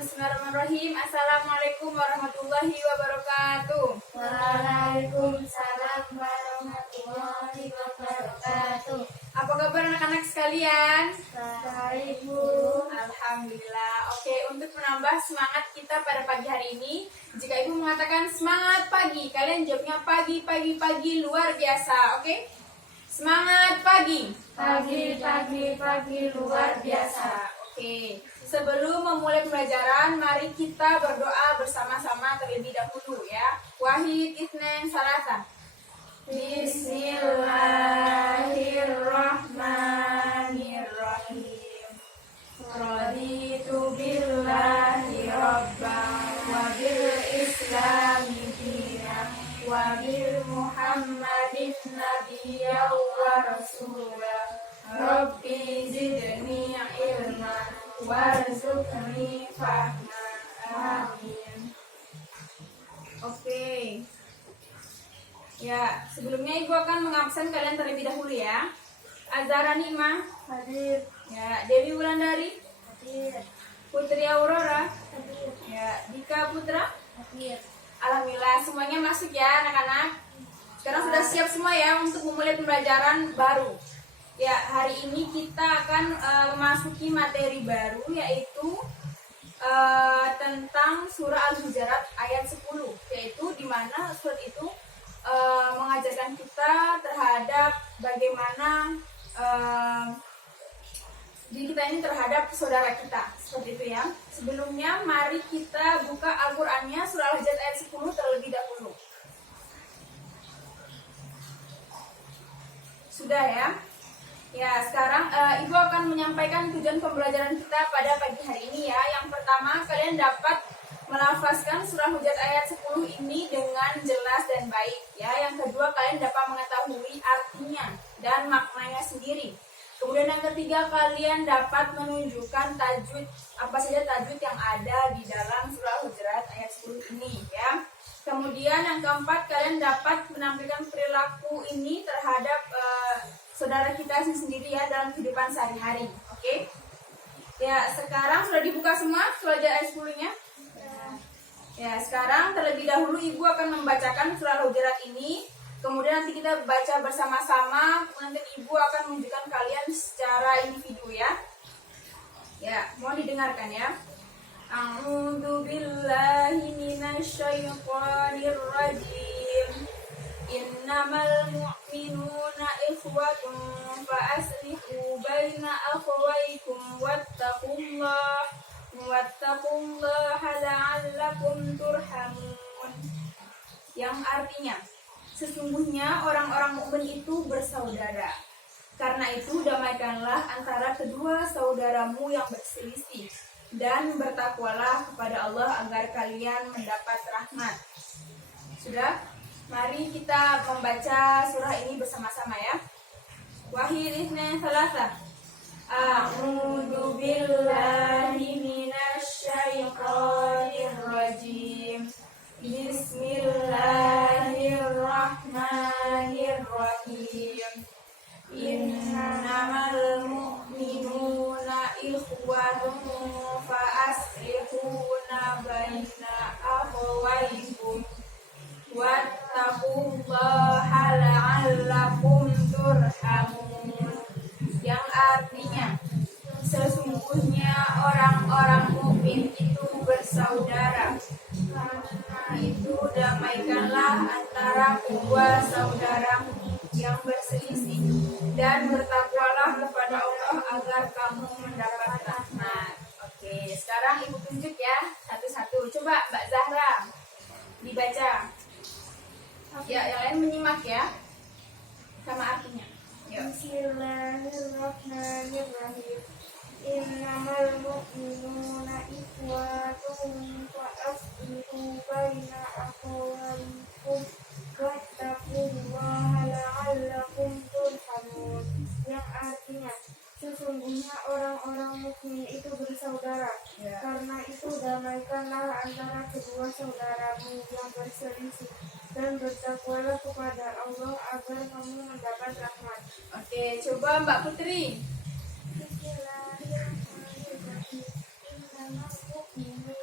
Bismillahirrahmanirrahim. Assalamualaikum warahmatullahi wabarakatuh. Waalaikumsalam warahmatullahi wabarakatuh. Apa kabar anak-anak sekalian? Baik, Bu. Alhamdulillah. Oke, untuk menambah semangat kita pada pagi hari ini, jika Ibu mengatakan semangat pagi, kalian jawabnya pagi, pagi, pagi luar biasa. Oke? Semangat pagi. Pagi, pagi, pagi luar biasa. Oke, sebelum memulai pembelajaran, mari kita berdoa bersama-sama terlebih dahulu ya. Wahid, Itsnain, Salasa. Bismillahirrahmanirrahim. Raditu billahi rabban wa bil islami dinan wa bil Muhammadin nabiyyan wa rasulah. Rabbi zidni ilman warzuqni fahman. Amin. Oke. Ya, sebelumnya Ibu akan mengabsen kalian terlebih dahulu ya. Azhara Nima, Hadir, ya, Dewi Wulandari, hadir, Putri Aurora, hadir, ya, Dika Putra. hadir. Alhamdulillah semuanya masuk ya anak-anak. Sekarang sudah siap semua ya untuk memulai pembelajaran baru. Ya, hari ini kita akan memasuki materi baru yaitu tentang surah Al-Hujurat ayat 10, yaitu di mana surat itu mengajarkan kita terhadap bagaimana diri kita ini terhadap saudara kita, seperti itu ya. Sebelumnya mari kita buka Al-Qur'annya surah Al-Hujurat ayat 10 terlebih dahulu. Sudah ya? Ya, sekarang Ibu akan menyampaikan tujuan pembelajaran kita pada pagi hari ini ya. Yang pertama, kalian dapat melafazkan surah Hujurat ayat 10 ini dengan jelas dan baik ya. Yang kedua, kalian dapat mengetahui artinya dan maknanya sendiri. Kemudian yang ketiga, kalian dapat menunjukkan tajwid, apa saja tajwid yang ada di dalam surah Hujurat ayat 10 ini ya. Kemudian yang keempat, kalian dapat menampilkan perilaku ini terhadap saudara kita sendiri ya dalam kehidupan sehari-hari. Oke? Ya, sekarang sudah dibuka semua surah ayat 10-nya? Ya, sekarang terlebih dahulu Ibu akan membacakan surah Al-Hujurat ini. Kemudian nanti kita baca bersama-sama. Nanti Ibu akan menunjukkan kalian secara individu ya. Ya, mohon didengarkan ya. A'udzu billahi minasyaitonir rajim. Innamal mu'minuna ikhwatun fa aslihu baina akhawaykum wattaqullaha la'allakum turhamun. Yang artinya, sesungguhnya orang-orang mukmin itu bersaudara. Karena itu damaikanlah antara kedua saudaramu yang berselisih dan bertakwalah kepada Allah agar kalian mendapat rahmat. Sudah? Mari kita membaca surah ini bersama-sama ya. Wahid, Itsnain, Salasa. A'udzu billahi minasyaitonir rajim. Bismillahirrahmanirrahim. Innamal mu'minuna ikhwatun fa aslihuna baina akhawaykum wattaqullaha la'allakum turhamun. Yang artinya, sesungguhnya orang-orang mukmin itu bersaudara. Karena itu damaikanlah antara kedua saudaramu yang berselisih dan bertakwalah kepada Allah agar kamu mendapat rahmat. Oke, sekarang Ibu tunjuk ya satu-satu. Coba Mbak Zahra dibaca. Ya, yang lain menyimak ya, sama artinya. Yuk. Bismillahirrahmanirrahim. Innamal mu'minuna ikhwatun fa aslihu baina akhawaykum wattaqullaha la'allakum turhamun. Yang artinya, sesungguhnya orang-orang mukmin itu bersaudara. Ya. Karena itu damaikanlah antara kedua saudaramu yang berselisih dan bertakwalah kepada Allah agar kamu mendapat rahmat. Oke, coba Mbak Putri. Bismillahirrahmanirrahim. Innamal mu'minuna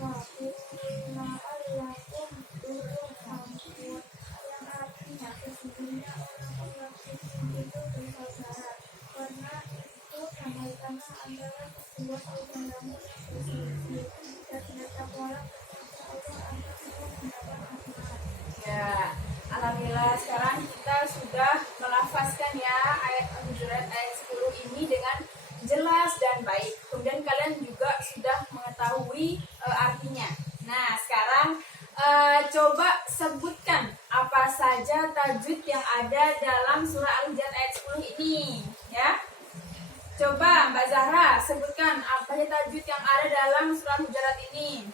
Wa'inna allakum turhamun, yang artinya sesungguhnya orang-orang Muslim itu bersaudara. Karena itu damaikanlah antara kedua saudaramu yang berselisih, dan bertakwalah kepada Allah agar kamu mendapat rahmat. Ya, alhamdulillah sekarang kita sudah melafazkan ya ayat Al-Hujurat ayat 10 ini dengan jelas dan baik. Kemudian kalian juga sudah mengetahui artinya. Nah, sekarang coba sebutkan apa saja tajwid yang ada dalam surah Al-Hujurat ayat 10 ini, ya. Coba Mbak Zahra sebutkan apa saja tajwid yang ada dalam surah Al-Hujurat ini.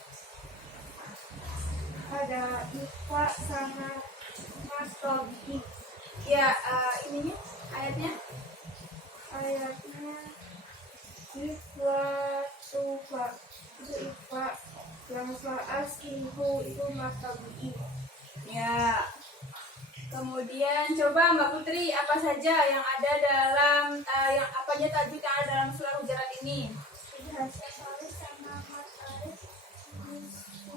Ada ikhfa sama mastobi. Ya, ininya ayatnya. Ayatnya ikhfa tufa itu ikhfa, yang fa'aslihu itu mastobi. Ya. Kemudian coba Mbak Putri apa saja yang ada dalam yang apa aja tajwid yang ada dalam surah Hujurat ini? Bahasa Salih sama Mat Alif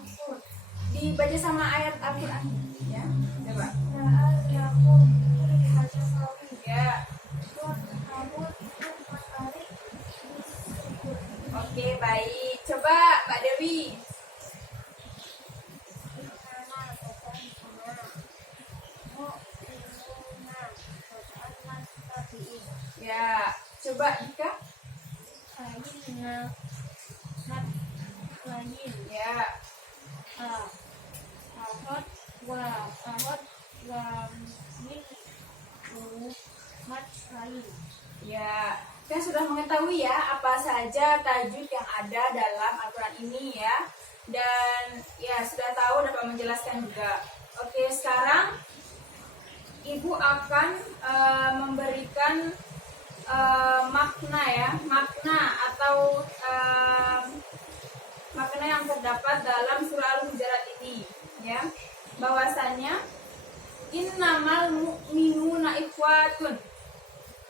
disebut. Dibaca sama ayat Al-Qur'an ya. Coba. La'allakum bahasa Salih. Ya. Turhamun itu Mat Alif disebut. Oke, baik. Coba Mbak Dewi. Ya, coba Dika. Ayinna mat lain. Ya. Ahad wa min mat lain. Ya, kita sudah mengetahui ya apa saja tajwid yang ada dalam Al-Quran ini ya. Dan ya sudah tahu dapat menjelaskan juga. Oke, sekarang Ibu akan memberikan makna ya, makna atau makna yang terdapat dalam surah Al-Hujurat ini ya. Bahwasanya innamal mu'minuna ikhwatun.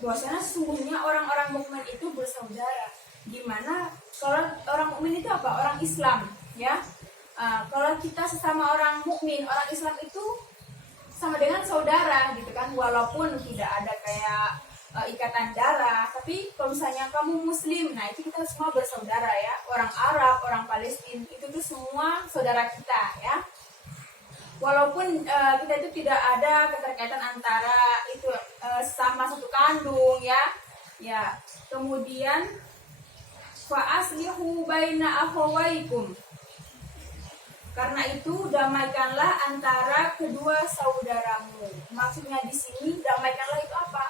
Bahwasanya sesungguhnya orang-orang mukmin itu bersaudara. Dimana kalau orang mukmin itu apa? Orang Islam, ya. Kalau kita sesama orang mukmin, orang Islam itu sama dengan saudara, gitu kan? Walaupun tidak ada kayak ikatan darah, tapi kalau misalnya kamu Muslim, nah itu kita semua bersaudara ya. Orang Arab, orang Palestina itu tuh semua saudara kita, ya. Walaupun kita itu tidak ada keterkaitan antara itu sama satu kandung ya. Kemudian fa aslihu baina akhawaikum. Karena itu damaikanlah antara kedua saudaramu. Maksudnya di sini damaikanlah itu apa?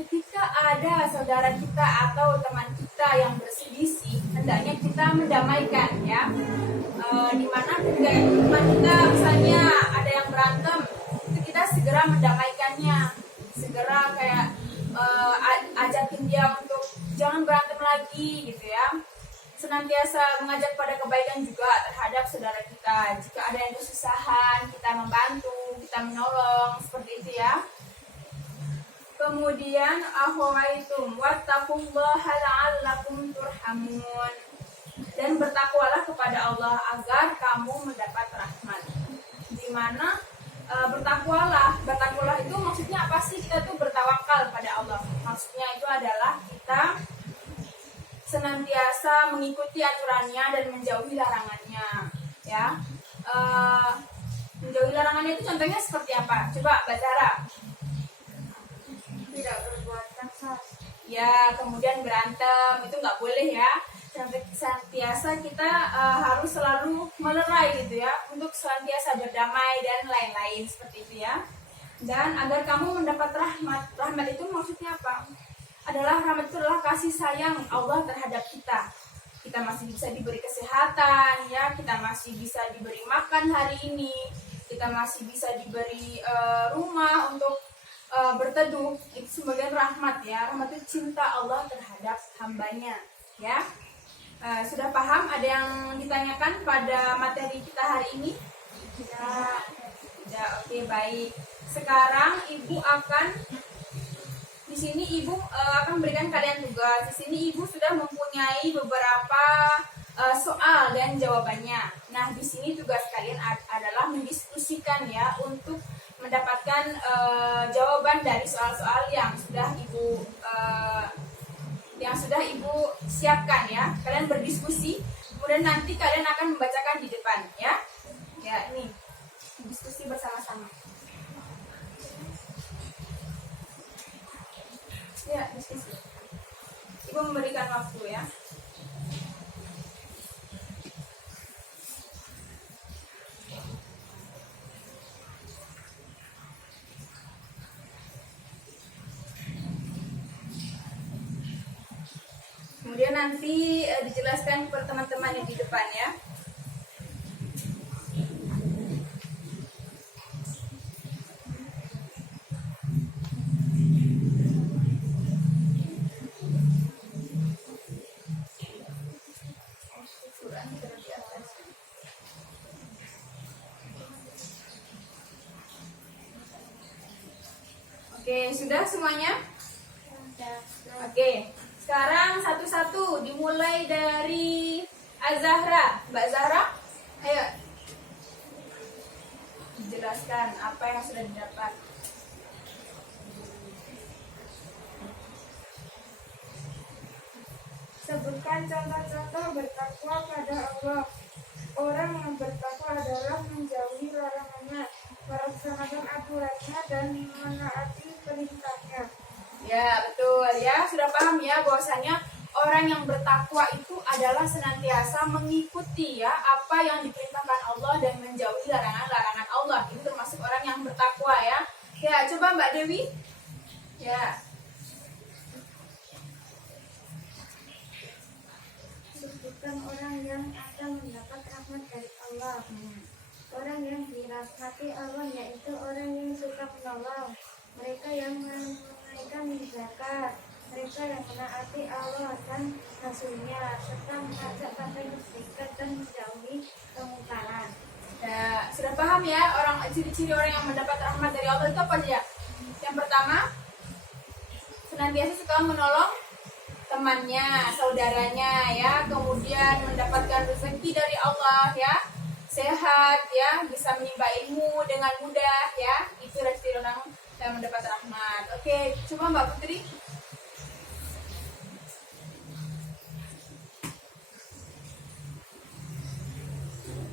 Ketika ada saudara kita atau teman kita yang berselisih, hendaknya kita mendamaikan ya. Dimana ketika teman kita misalnya ada yang berantem, itu kita segera mendamaikannya, segera kayak ajakin dia untuk jangan berantem lagi gitu ya. Senantiasa mengajak pada kebaikan juga terhadap saudara kita. Jika ada yang kesusahan, kita membantu, kita menolong, seperti itu ya. Kemudian ahwaitum wattaqullaha la'allakum turhamun. Dan bertakwalah kepada Allah agar kamu mendapat rahmat. Di mana bertakwalah itu maksudnya apa sih? Kita tuh bertawakal pada Allah. Maksudnya itu adalah kita senantiasa mengikuti aturannya dan menjauhi larangannya, ya. Menjauhi larangannya itu contohnya seperti apa? Coba Mbak Zara. Tidak berbuat kasar. Ya, kemudian berantem itu nggak boleh ya. Senantiasa kita harus selalu melerai gitu ya, untuk senantiasa berdamai dan lain-lain seperti itu ya. Dan agar kamu mendapat rahmat. Rahmat itu maksudnya apa? Rahmat itu adalah kasih sayang Allah terhadap kita. Kita masih bisa diberi kesehatan ya, kita masih bisa diberi makan hari ini, kita masih bisa diberi rumah untuk berteduh. Itu sebagian rahmat ya. Rahmat itu cinta Allah terhadap hambanya ya. Sudah paham? Ada yang ditanyakan pada materi kita hari ini? Tidak. Oke, baik. Sekarang Ibu akan di sini Ibu akan memberikan kalian tugas. Di sini Ibu sudah mempunyai beberapa soal dan jawabannya. Nah, di sini tugas kalian adalah mendiskusikan ya untuk mendapatkan jawaban dari soal-soal yang sudah Ibu siapkan ya. Kalian berdiskusi, kemudian nanti kalian akan membacakan di depan ya. Ya, ini diskusi bersama-sama. Ya, diskusi. Ibu memberikan waktu ya. Kemudian nanti dijelaskan kepada teman-teman yang di depan ya. Oke, sudah semuanya? Oke, sekarang satu-satu dimulai dari Azahra. Mbak Zahra, ayo jelaskan apa yang sudah didapat. Sebutkan contoh-contoh bertakwa pada Allah. Orang yang bertakwa adalah menjauhi larangannya, melaksanakan aturannya, dan menaati perintahnya. Ya, betul ya. Sudah paham ya bahwasanya orang yang bertakwa itu adalah senantiasa mengikuti ya apa yang diperintahkan Allah dan menjauhi larangan-larangan Allah. Itu termasuk orang yang bertakwa ya. Ya, coba Mbak Dewi. Ya. Sebutkan orang yang akan mendapat rahmat dari Allah. Orang yang dirahmati Allah yaitu orang yang suka menolong, mereka yang menunaikan zakat, mereka yang menaati Allah dan Rasulnya, serta mengajak pada kebaikan dan menjauhi kemungkaran. Ya, sudah paham ya ciri-ciri orang yang mendapat rahmat dari Allah itu apa aja? Yang pertama, senantiasa suka menolong temannya, saudaranya ya, kemudian mendapatkan rezeki dari Allah ya, sehat ya, bisa menimba ilmu dengan mudah ya, itu ciri orang yang mendapat rahmat. Oke, coba Mbak Putri.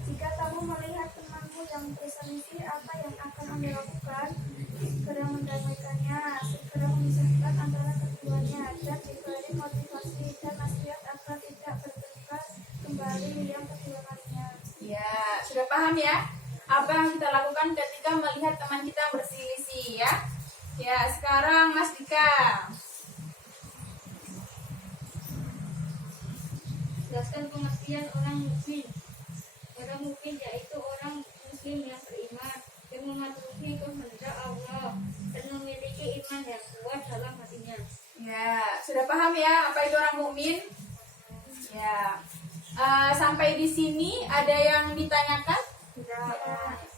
Jika kamu melihat temanmu yang berselisih, apa yang akan Anda lakukan? Segera mendamaikannya, segera memisahkan antara keduanya, dan diberi motivasi dan nasihat agar tidak bertengkar kembali yang kedua kalinya. Ya, sudah paham ya apa yang kita lakukan ketika melihat teman kita berselisih ya. Ya, sekarang Mas Dika. Jelaskan pengertian orang mukmin. Orang mukmin yaitu orang muslim yang beriman, yang mematuhi kehendak Allah dan memiliki iman yang kuat dalam hatinya. Ya, sudah paham ya apa itu orang mukmin? Ya. Sampai di sini ada yang ditanyakan?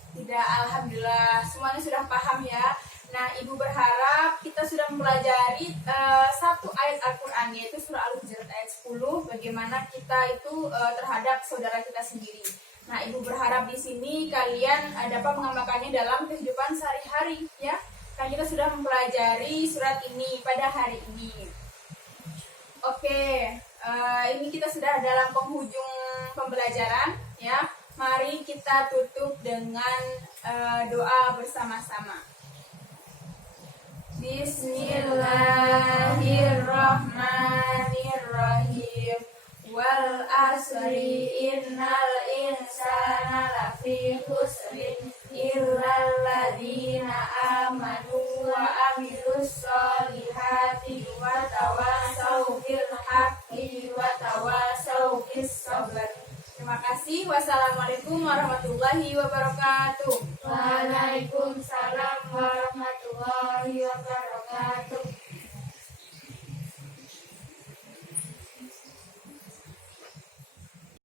Tidak, alhamdulillah semuanya sudah paham ya. Nah, Ibu berharap kita sudah mempelajari satu ayat Al-Quran, yaitu surah Al-Hujurat ayat 10, bagaimana kita itu terhadap saudara kita sendiri. Nah, Ibu berharap di sini kalian dapat mengamalkannya dalam kehidupan sehari-hari ya. Kan kita sudah mempelajari surat ini pada hari ini. Oke, ini kita sudah dalam penghujung pembelajaran ya. Mari kita tutup dengan doa bersama-sama. Bismillahirrahmanirrahim. Wal asri innal insana lafi khusrin illal ladzina amanu wa amilus solihati wa tawasau bil haqqi wa tawasau bis sabr. Terima kasih. Wassalamualaikum warahmatullahi wabarakatuh. Waalaikumsalam warahmatullahi wabarakatuh.